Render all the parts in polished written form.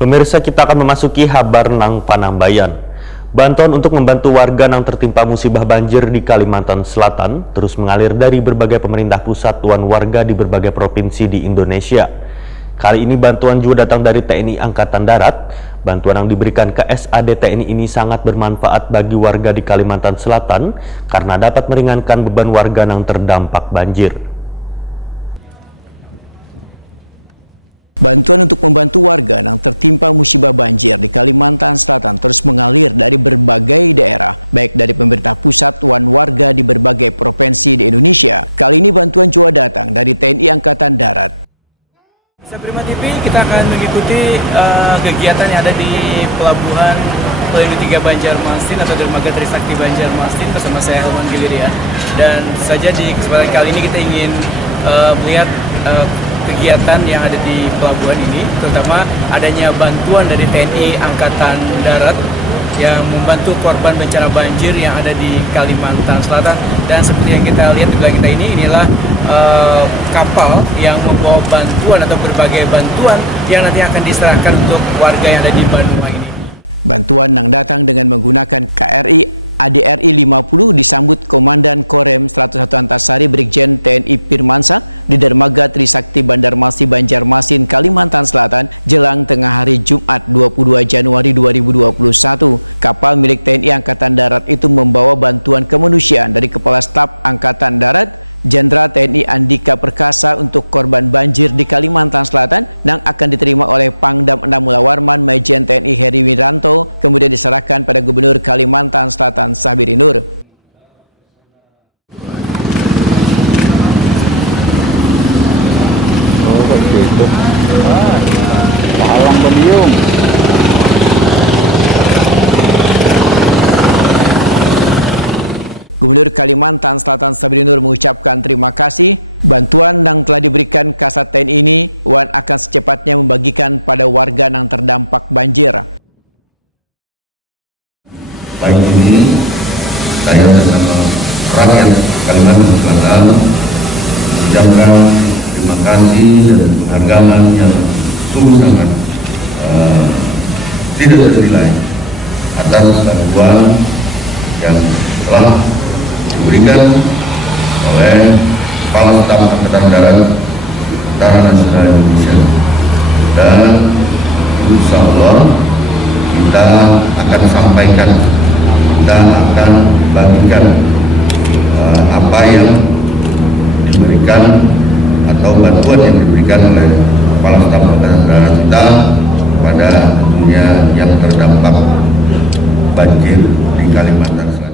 Pemirsa, kita akan memasuki Habar Nang Panambayan. Bantuan untuk membantu warga yang tertimpa musibah banjir di Kalimantan Selatan terus mengalir dari berbagai pemerintah pusat dan warga di berbagai provinsi di Indonesia. Kali ini bantuan juga datang dari TNI Angkatan Darat. Bantuan yang diberikan ke SAD TNI ini sangat bermanfaat bagi warga di Kalimantan Selatan karena dapat meringankan beban warga yang terdampak banjir. Prima TV, kita akan mengikuti kegiatan yang ada di Pelabuhan Pelindung 3 Banjarmasin atau Dermaga Trisakti Banjarmasin bersama saya Helman Giliria. Dan saja di kesempatan kali ini kita ingin melihat kegiatan yang ada di pelabuhan ini, terutama adanya bantuan dari TNI Angkatan Darat yang membantu korban bencana banjir yang ada di Kalimantan Selatan. Dan seperti yang kita lihat di belakang kita ini, inilah kapal yang membawa bantuan atau berbagai bantuan yang nanti akan diserahkan untuk warga yang ada di Banua ini. Palang Beliung. Baik ini saya bersama rakyat Kalimantan Selatan mengucapkan terima kasih dan penghargaan yang sungguh sangat tidak ternilai atas bantuan yang telah diberikan oleh Kepala Staf Angkatan Darat Tentara Nasional Indonesia. Dan insya Allah kita akan sampaikan, kita akan bagikan apa yang diberikan atau bantuan yang diberikan oleh Kepala Staf Angkatan Darat kita pada tentunya yang terdampak banjir di Kalimantan Selatan.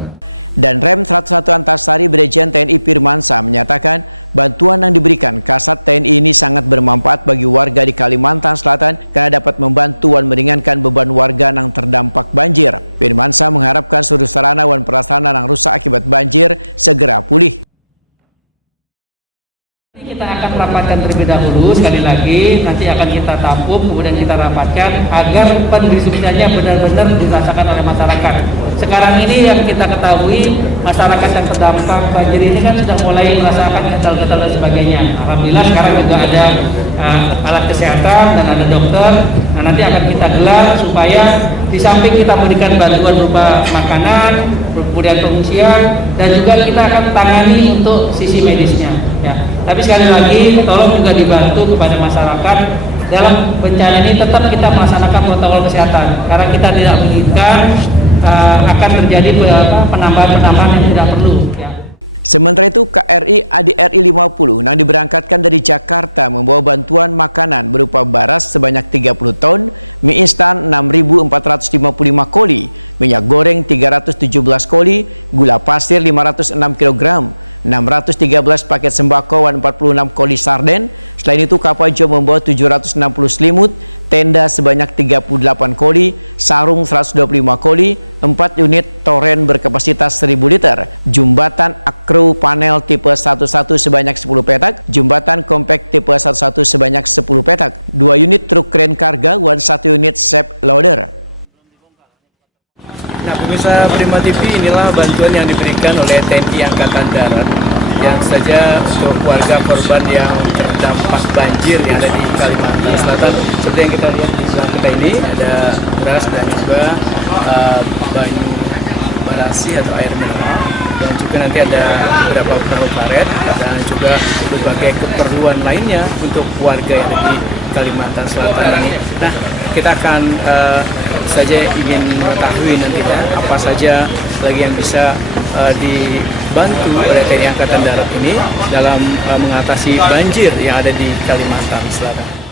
Kita akan rapatkan terlebih dahulu, sekali lagi nanti akan kita tampung, kemudian kita rapatkan agar pendistribusiannya benar-benar dirasakan oleh masyarakat. Sekarang ini yang kita ketahui, masyarakat yang terdampak banjir ini kan sudah mulai merasakan gatal-gatal dan sebagainya. Alhamdulillah sekarang juga ada alat kesehatan dan ada dokter. Nah, nanti akan kita gelar supaya di samping kita berikan bantuan berupa makanan, kemudian pengungsian, dan juga kita akan tangani untuk sisi medisnya. Ya. Tapi sekali lagi, tolong juga dibantu kepada masyarakat dalam bencana ini tetap kita melaksanakan protokol kesehatan, karena kita tidak menginginkan akan terjadi penambahan-penambahan yang tidak perlu. Ya. Nah, pemirsa Prima TV, inilah bantuan yang diberikan oleh TNI Angkatan Darat yang saja untuk warga korban yang terdampak banjir yang ada di Kalimantan Selatan. Seperti yang kita lihat di sebelah kita ini ada beras dan juga banyu barasi atau air mineral, dan juga nanti ada beberapa perahu karet dan juga berbagai keperluan lainnya untuk warga yang ada di Kalimantan Selatan ini. Nah, kita akan saja ingin mengetahui nantinya apa saja lagi yang bisa dibantu oleh TNI Angkatan Darat ini dalam mengatasi banjir yang ada di Kalimantan Selatan.